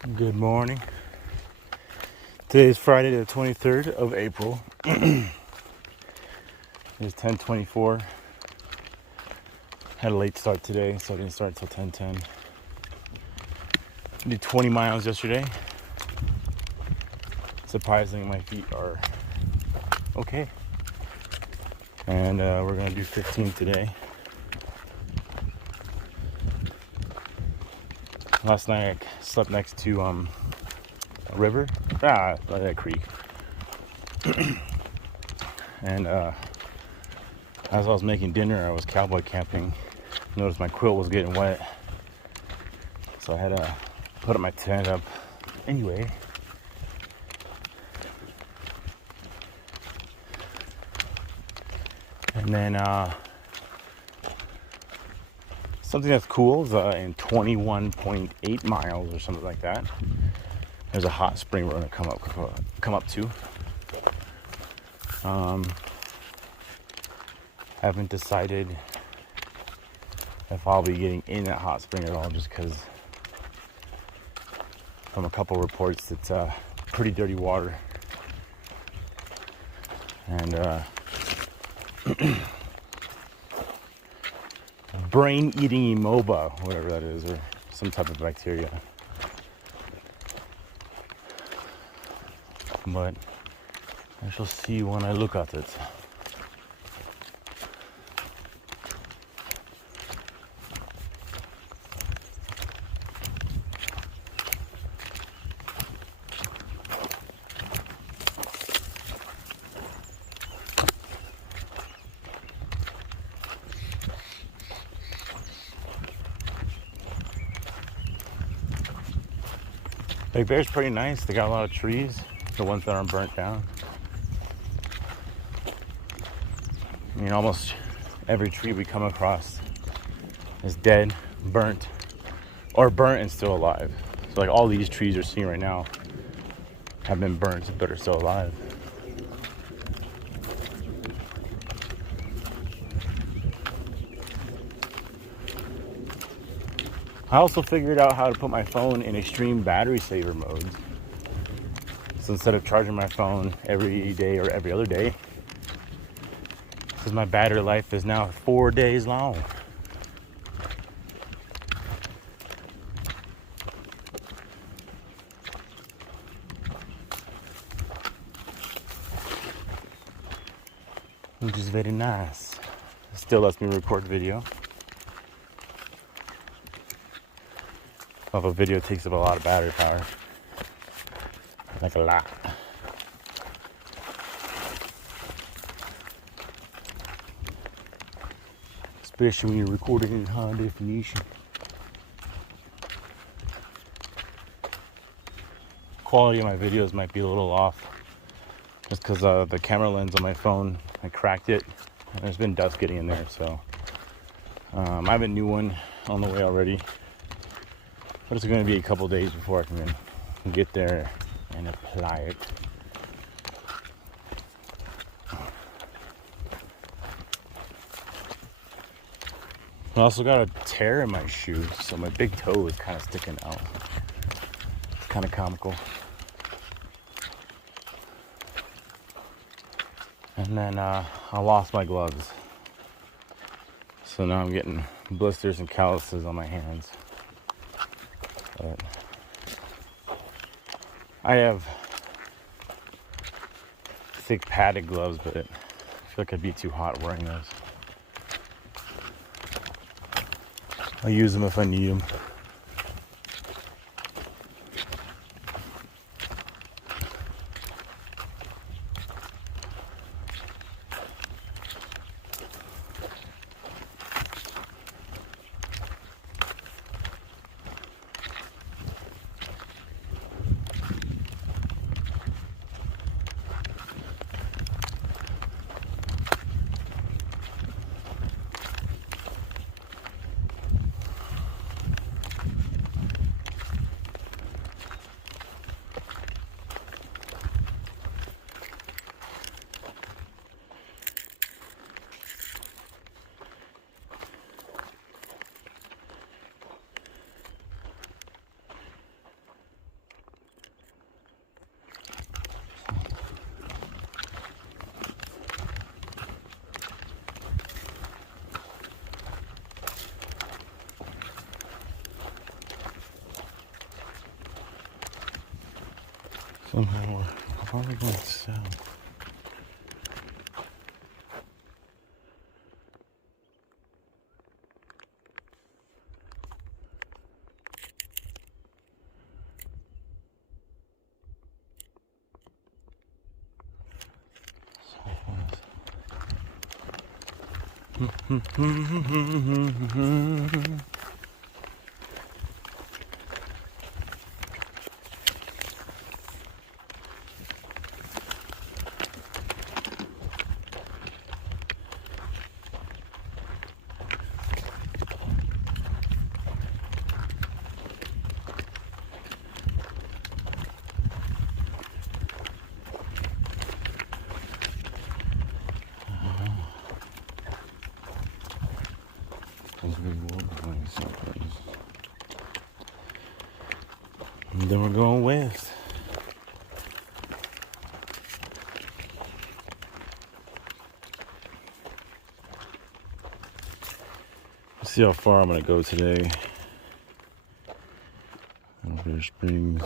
Good morning. Today is Friday the 23rd of April. It's 10:24. Had a late start today, so I didn't start until 10:10. Did 20 miles yesterday. Surprisingly, my feet are okay. And we're gonna do 15 today. Last night I slept next to a river, a creek. And as I was making dinner, I was cowboy camping. Noticed my quilt was getting wet, so I had to put my tent up anyway. And then something that's cool is in 21.8 miles or something like that, there's a hot spring we're gonna come up to. Haven't decided if I'll be getting in that hot spring at all, just because from a couple reports it's pretty dirty water. And brain-eating amoeba, whatever that is, or some type of bacteria. But I shall see when I look at it. Big Bear's pretty nice. They got a lot of trees, the ones that aren't burnt down. I mean, almost every tree we come across is dead, burnt, or burnt and still alive. So like all these trees you're seeing right now have been burnt but are still alive. I also figured out how to put my phone in extreme battery saver mode. So instead of charging my phone every day or every other day, because my battery life is now 4 days long. Which is very nice. It still lets me record video. Well, a video takes up a lot of battery power. Like a lot. Especially when you're recording in high definition. Quality of my videos might be a little off. Just because the camera lens on my phone, I cracked it. And there's been dust getting in there, so. I have a new one on the way already. But it's going to be a couple days before I can get there and apply it. I also got a tear in my shoe, so my big toe is kind of sticking out. It's kind of comical. And then I lost my gloves. So now I'm getting blisters and calluses on my hands. But I have thick padded gloves, but I feel like I'd be too hot wearing those. I'll use them if I need them. Somehow we're probably going south. And then we're going west. Let's see how far I'm gonna go today. River Springs.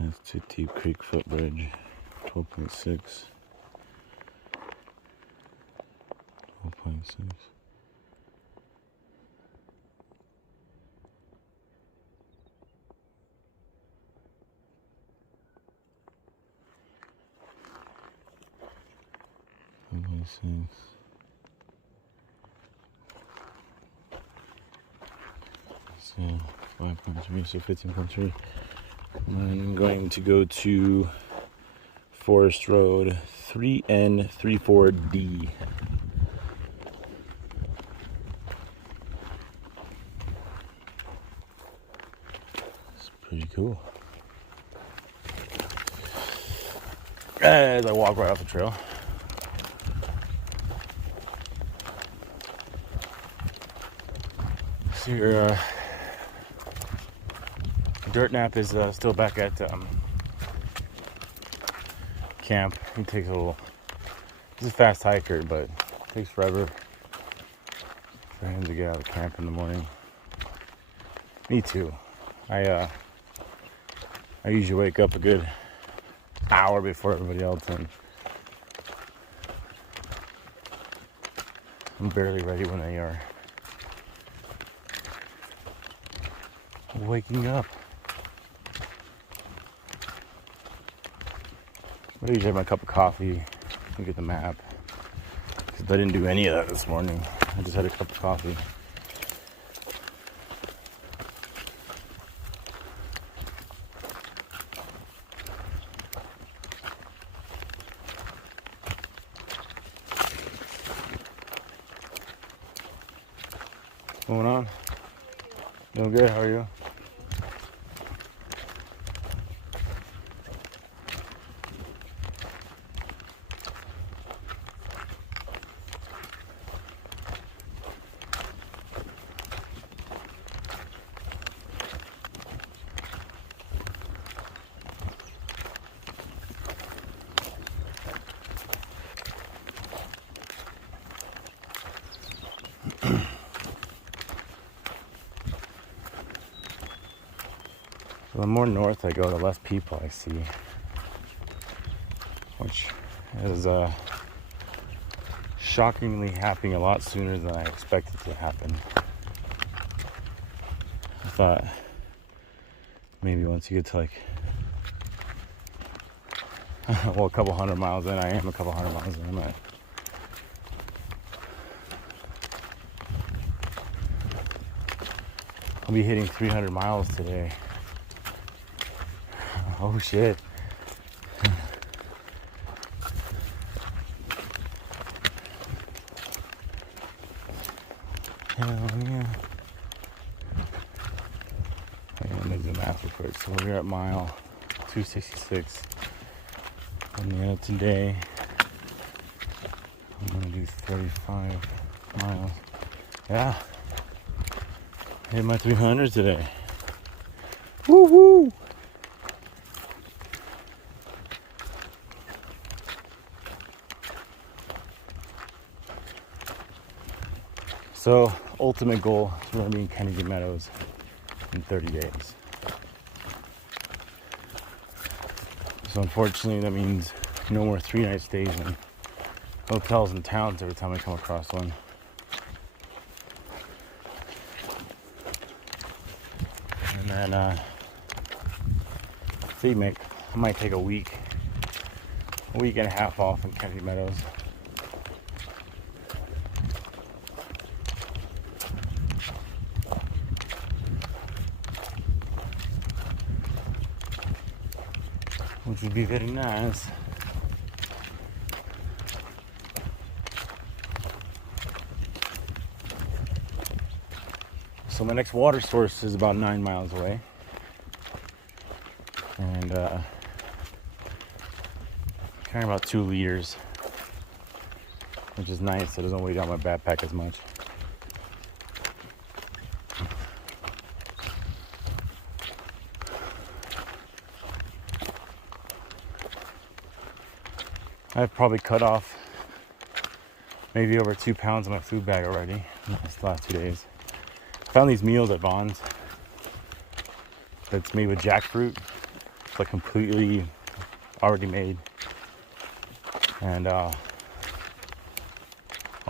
That's to Deep Creek Footbridge. 12.6. 12.6. So 5.3, so 15.3. I'm going to go to Forest Road 3N34D. It's pretty cool. As I walk right off the trail. So your dirt nap is still back at camp. He takes a little. He's a fast hiker, but it takes forever for him to get out of camp in the morning. Me too. I usually wake up a good hour before everybody else, and I'm barely ready when they are waking up. I usually have my cup of coffee and get the map, because I didn't do any of that this morning. I just had a cup of coffee. What's going on? Doing good, how are you? So the more north I go, the less people I see, which is shockingly happening a lot sooner than I expected to happen. I thought maybe once you get to like, well, a couple hundred miles in, I am a couple hundred miles in, I'll be hitting 300 miles today. Oh shit. Hell yeah. Let me do the math real quick. So we're at mile 266. On the end of today, I'm gonna do 35 miles. Yeah. Hit my 300 today. Woo woo! So, ultimate goal is running Kennedy Meadows in 30 days. So unfortunately, that means no more 3-night stays in hotels and towns every time I come across one. And then, see, I might take a week and a half off in Kennedy Meadows. Which would be very nice. So my next water source is about 9 miles away. And carrying about 2 liters, which is nice. It doesn't weigh down my backpack as much. I've probably cut off maybe over 2 pounds of my food bag already in the last 2 days. I found these meals at Vaughn's that's made with jackfruit. It's like completely already made. And all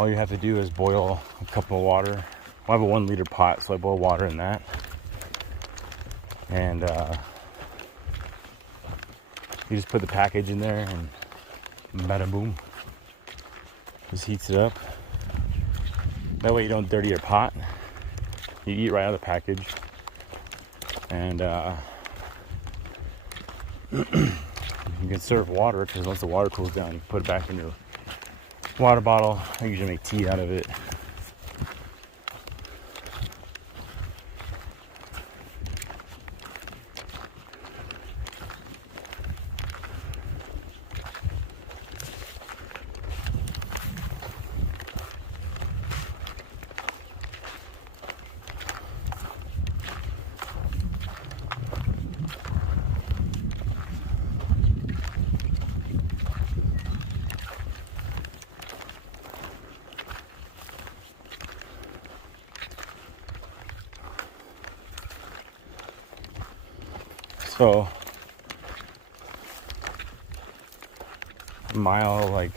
you have to do is boil a cup of water. Well, I have a 1 liter pot, so I boil water in that. And you just put the package in there and bada boom. Just heats it up. That way you don't dirty your pot. You eat right out of the package. And you can serve water, because once the water cools down, you can put it back in your water bottle. I usually make tea out of it. So, a mile, like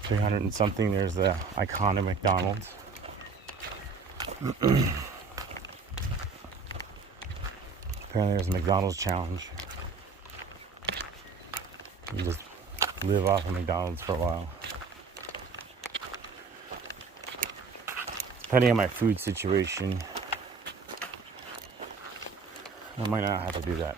300 and something, there's the iconic McDonald's. Apparently there's a McDonald's challenge. You just live off of McDonald's for a while. Depending on my food situation, I might not have to do that.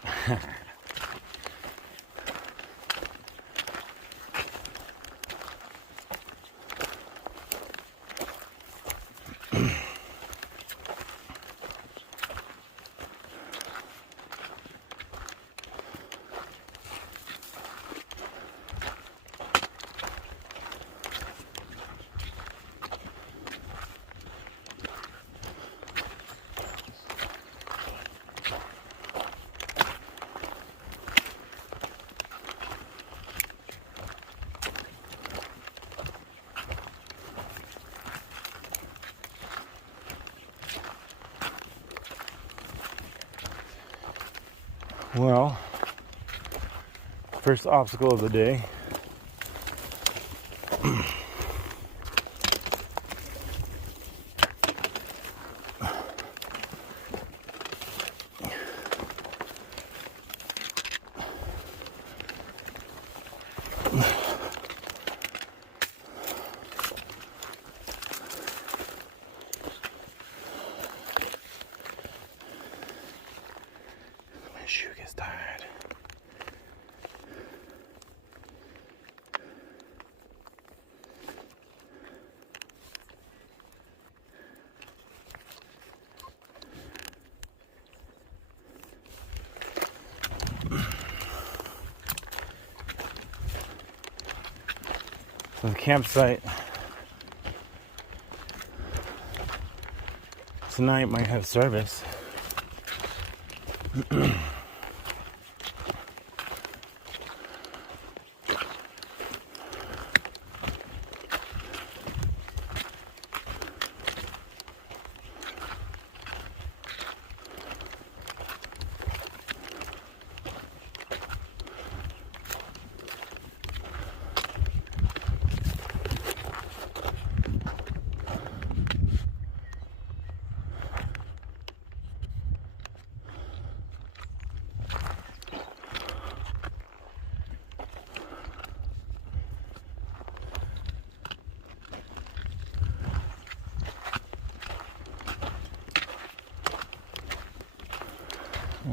Well, first obstacle of the day. Shoe gets tired. So the campsite tonight might have service.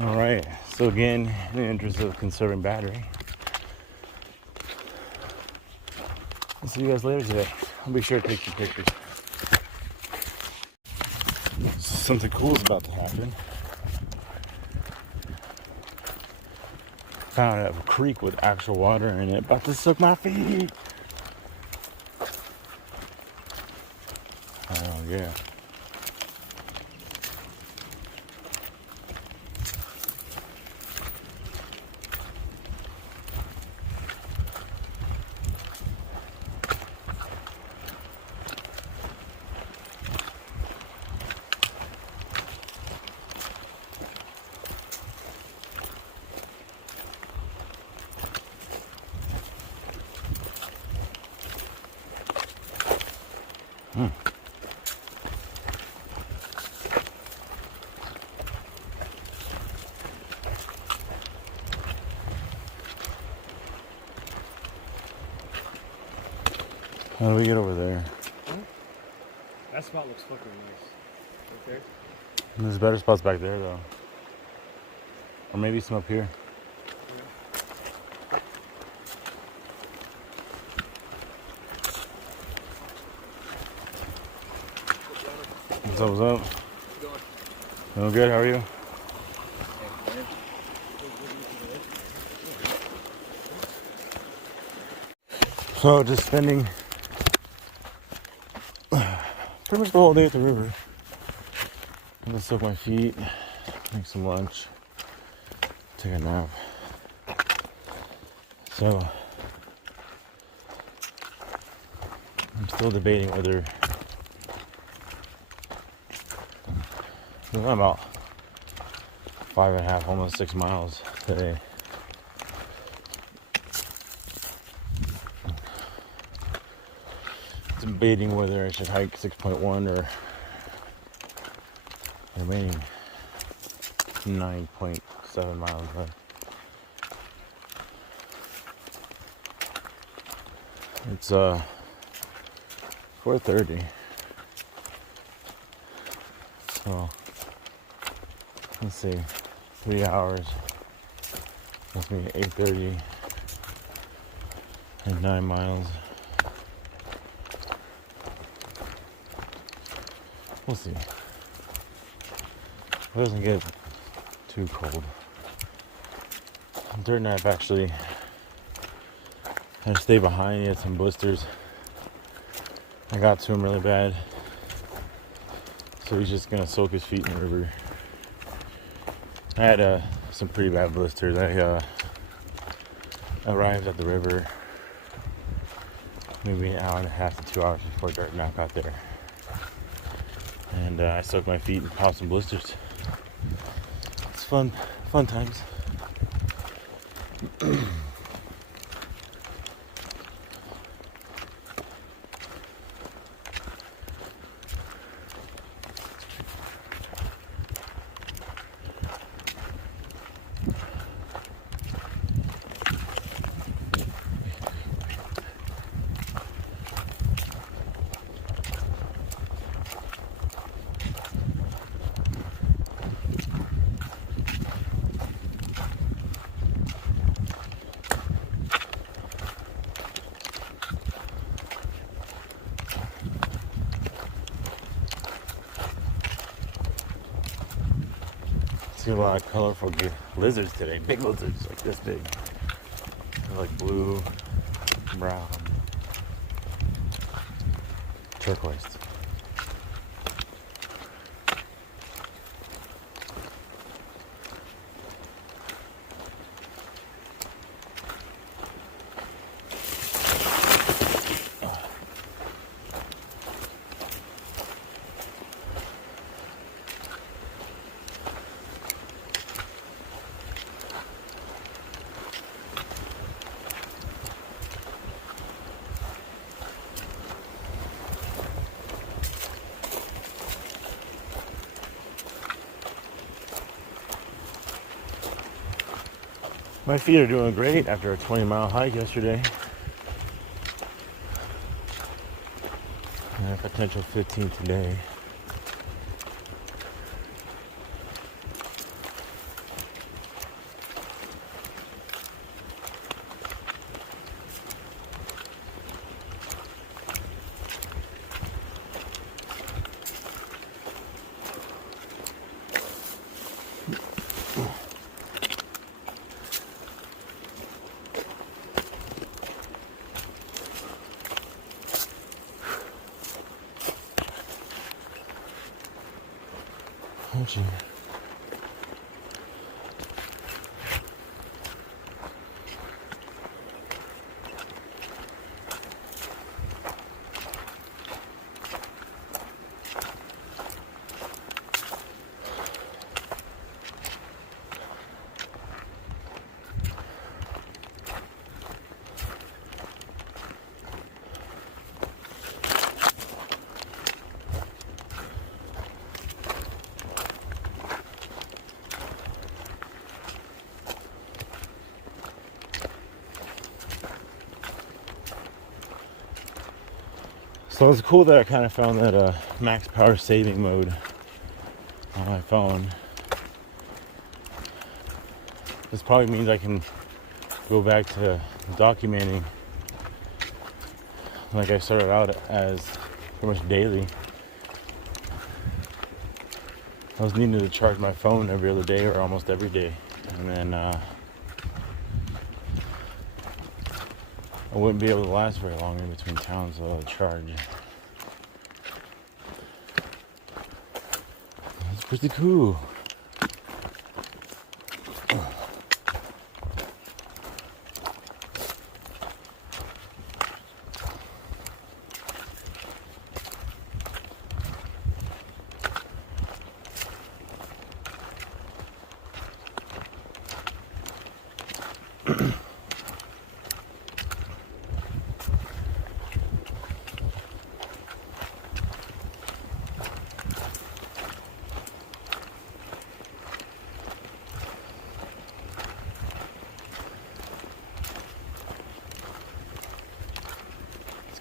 All right, so again, in the interest of conserving battery, I'll see you guys later today. I'll be sure to take some pictures. Something cool is about to happen. Found a creek with actual water in it, about to soak my feet. Oh yeah. How do we get over there? That spot looks fucking nice. Right there. And there's better spots back there though. Or maybe some up here. What's up, what's up? Doing good, how are you? So just spending pretty much the whole day at the river. I'm gonna soak my feet, make some lunch, take a nap. So I'm still debating whether I'm about 5.5, almost 6 miles today. Debating whether I should hike 6.1 or remaining 9.7 miles left. It's 4:30. So let's see, 3 hours. That's me 8:30 and 9 miles. We'll see. It doesn't get too cold. Dirt nap actually had to stay behind. He had some blisters. I got to him really bad. So he's just gonna soak his feet in the river. I had some pretty bad blisters. I arrived at the river maybe an hour and a half to 2 hours before dirt nap got there. And I soaked my feet and popped some blisters. It's fun times. See a lot of colorful lizards today. Big lizards, like this big. They're like blue, brown, turquoise. My feet are doing great after a 20-mile hike yesterday. And a potential 15 today. Oh, gee. So it's cool that I kind of found that max power saving mode on my phone. This probably means I can go back to documenting like I started out as pretty much daily. I was needing to charge my phone every other day or almost every day, and then I wouldn't be able to last very long in between towns without a charge. That's pretty cool.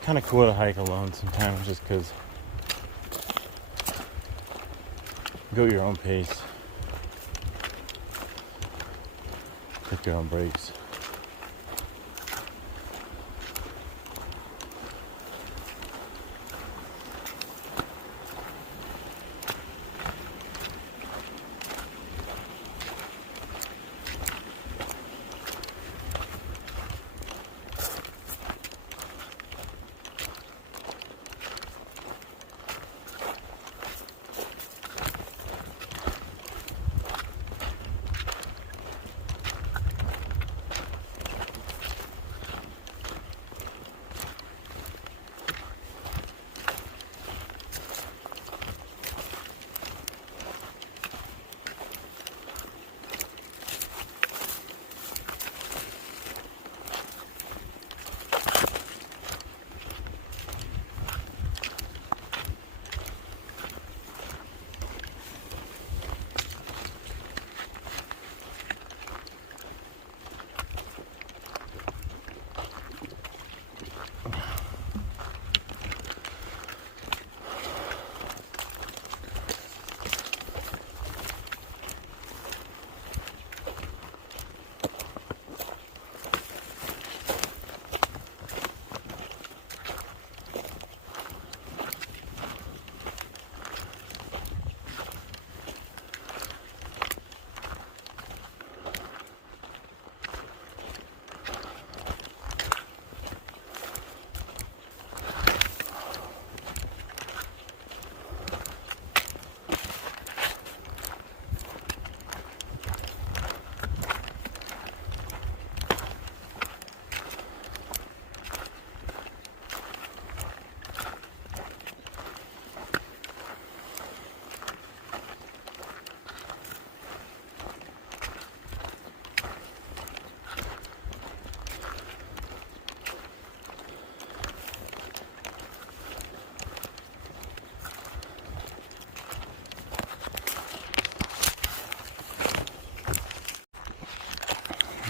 Kind of cool to hike alone sometimes, just because go your own pace, take your own breaks.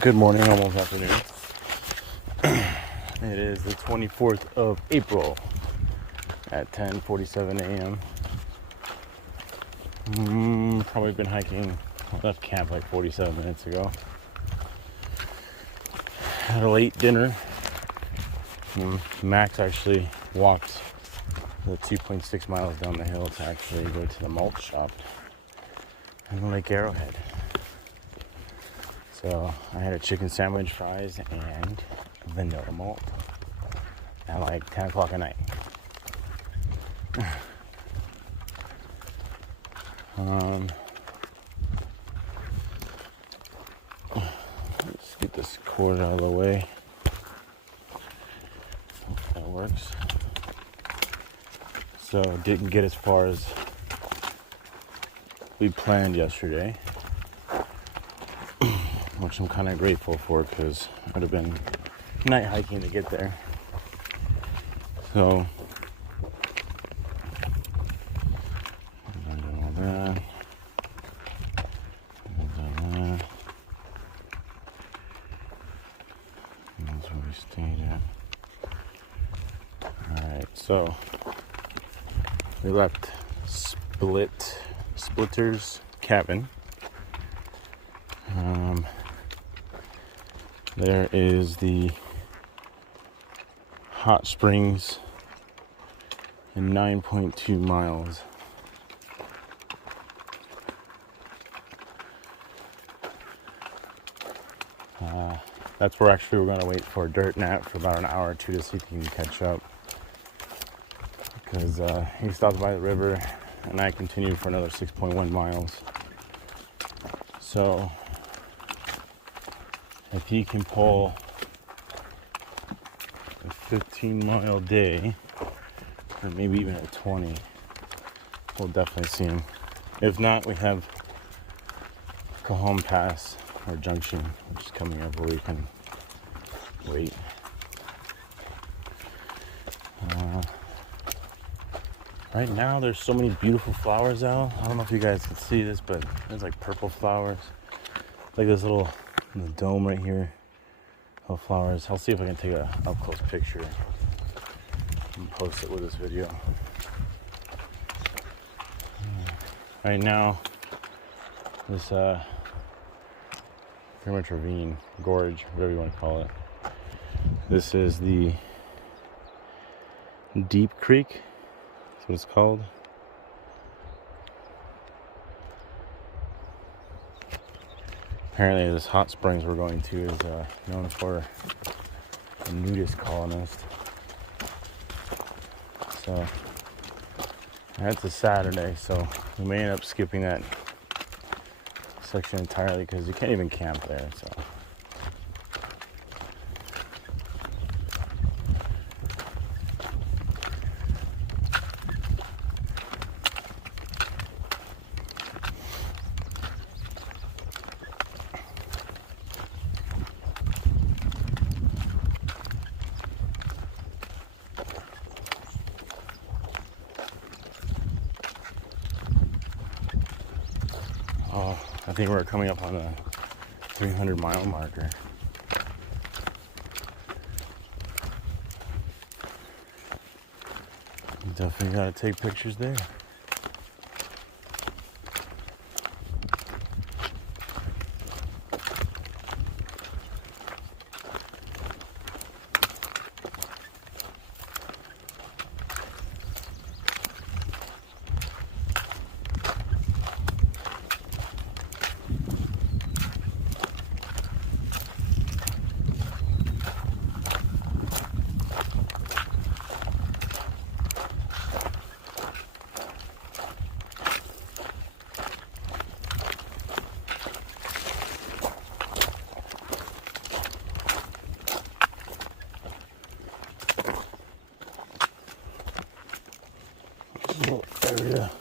Good morning, almost afternoon. It is the 24th of April at 10:47 a.m. Probably been hiking. I left camp like 47 minutes ago. Had a late dinner. Max actually walked the 2.6 miles down the hill to actually go to the malt shop in Lake Arrowhead. So I had a chicken sandwich, fries, and vanilla malt at like 10 o'clock at night. Let's get this cord out of the way. Hope that works. So didn't get as far as we planned yesterday, which I'm kind of grateful for because it would have been night hiking to get there. So I'm doing all that. And that's where we stayed at. Alright, so we left Splitter's cabin. There is the hot springs in 9.2 miles. That's where actually we're going to wait for a dirt nap for about an hour or two to see if he can catch up. Because he stopped by the river and I continued for another 6.1 miles. So if he can pull a 15-mile day, or maybe even a 20, we'll definitely see him. If not, we have Cajon Pass or Junction, which is coming up where we can wait. Right now, there's so many beautiful flowers out. I don't know if you guys can see this, but there's like purple flowers. Like this little dome right here of flowers. I'll see if I can take a up-close picture and post it with this video. Right now, this pretty much ravine, gorge, whatever you want to call it. This is the Deep Creek. That's what it's called. Apparently this hot springs we're going to is known for a nudist colonist. So that's a Saturday, so we may end up skipping that section entirely because you can't even camp there. So I think we're coming up on the 300-mile marker. Definitely gotta take pictures there. Area.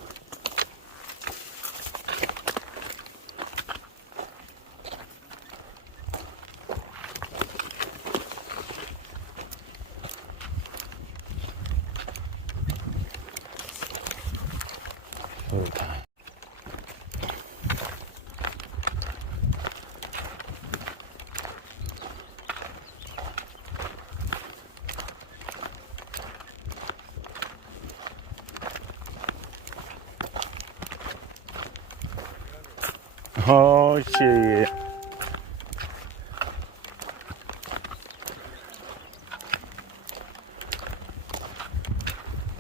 Oh shit.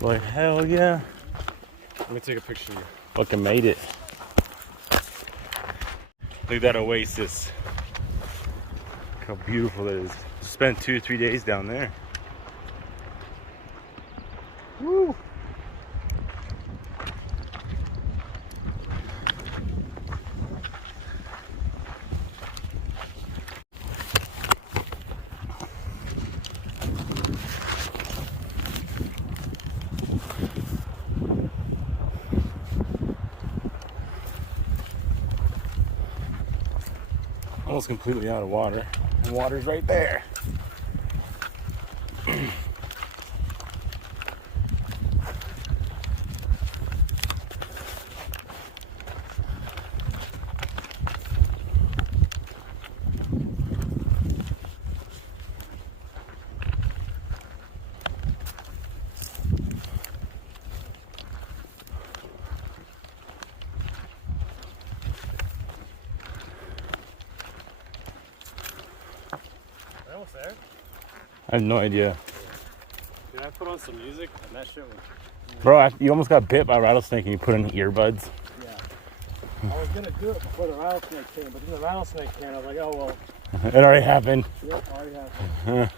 Like hell yeah. Let me take a picture of you. Fucking made it. Look at that oasis. Look how beautiful it is. Spent 2 or 3 days down there. Woo. almost completely out of water. And water's right there. Are almost there? I have no idea. Dude, I put on some music and that shit was... Bro, you almost got bit by a rattlesnake and you put in earbuds. Yeah. I was gonna do it before the rattlesnake came, but then the rattlesnake came. I was like, oh well. It already happened. Yep, already happened.